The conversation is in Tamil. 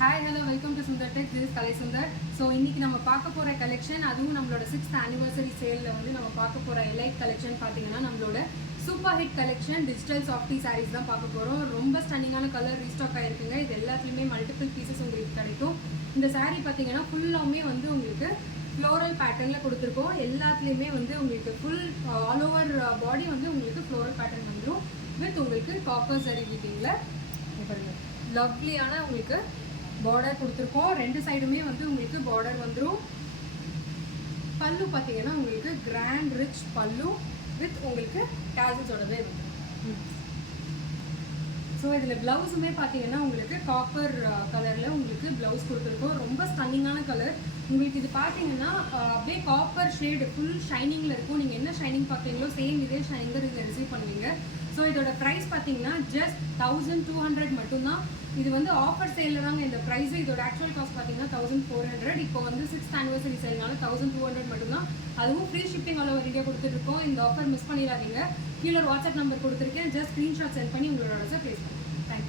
Hi hello welcome to Sundar tech. This is Kalai Sundar. So இன்றைக்கி நம்ம பார்க்க போகிற கலெக்ஷன், அதுவும் நம்மளோட 6th anniversary சேலில் வந்து நம்ம பார்க்க போகிற எலைட் கலெக்ஷன் பார்த்தீங்கன்னா நம்மளோட super hit collection digital softy sarees தான் பார்க்க போகிறோம். ரொம்ப ஸ்டன்னிங்கான கலர் ரீஸ்டாக் ஆகிருக்குங்க. இது எல்லாத்துலேயுமே மல்டிபிள் பீசஸ் உங்களுக்கு கிடைக்கும். இந்த சாரீ பார்த்தீங்கன்னா ஃபுல்லாமே வந்து உங்களுக்கு ஃப்ளோரல் பேட்டர்னில் கொடுத்துருக்கோம். எல்லாத்துலேயுமே வந்து உங்களுக்கு ஃபுல் ஆல் ஓவர் பாடி வந்து உங்களுக்கு ஃப்ளோரல் பேட்டர்ன் வந்துடும். வித் உங்களுக்கு காப்பர் சரி வீட்டிங்கில் பாருங்கள் லவ்லியான உங்களுக்கு பார்டர் கொடுத்துருக்கோம். ரெண்டு சைடுமே வந்து உங்களுக்கு பார்டர் வந்துடும். பல்லு பார்த்தீங்கன்னா உங்களுக்கு கிராண்ட் ரிச் பல்லு வித் உங்களுக்கு டேசல்ஸோடவே வந்துடும். ஸோ இதில் ப்ளவுஸுமே பார்த்தீங்கன்னா உங்களுக்கு காப்பர் கலரில் உங்களுக்கு ப்ளவுஸ் கொடுத்துருக்கோம். ரொம்ப ஸ்டன்னிங்கான கலர். உங்களுக்கு இது பார்த்தீங்கன்னா அப்படியே காப்பர் ஷேடு ஃபுல் ஷைனிங்கில் இருக்கும். நீங்கள் என்ன ஷைனிங் பார்க்குறீங்களோ சேம் இதே ஷைனிங் தான் நீங்கள் ரிசீவ் பண்ணுவீங்க. ஸோ இதோட ப்ரைஸ் பார்த்தீங்கன்னா ஜஸ்ட் 1200 மட்டும்தான். இது வந்து ஆஃபர் சேலில் தாங்க இந்த ப்ரைஸு. இதோட ஆக்சுவல் காஸ்ட் பார்த்தீங்கன்னா 1400. இப்போ வந்து 6th anniversary சேல்னால 1200 மட்டும்தான். அதுவும் free shipping all over India கொடுத்துட்ருக்கோம். இந்த ஆஃபர் மிஸ் பண்ணிடாதீங்க. கீழே வாட்ஸ்அப் நம்பர் கொடுத்துருக்கேன். ஜஸ்ட் ஸ்க்ரீன்ஷாட் சென்ட் பண்ணி உங்களோட ஆர்டர்ஸை ப்ளேஸ் பண்ணுங்கள். தேங்க்யூ.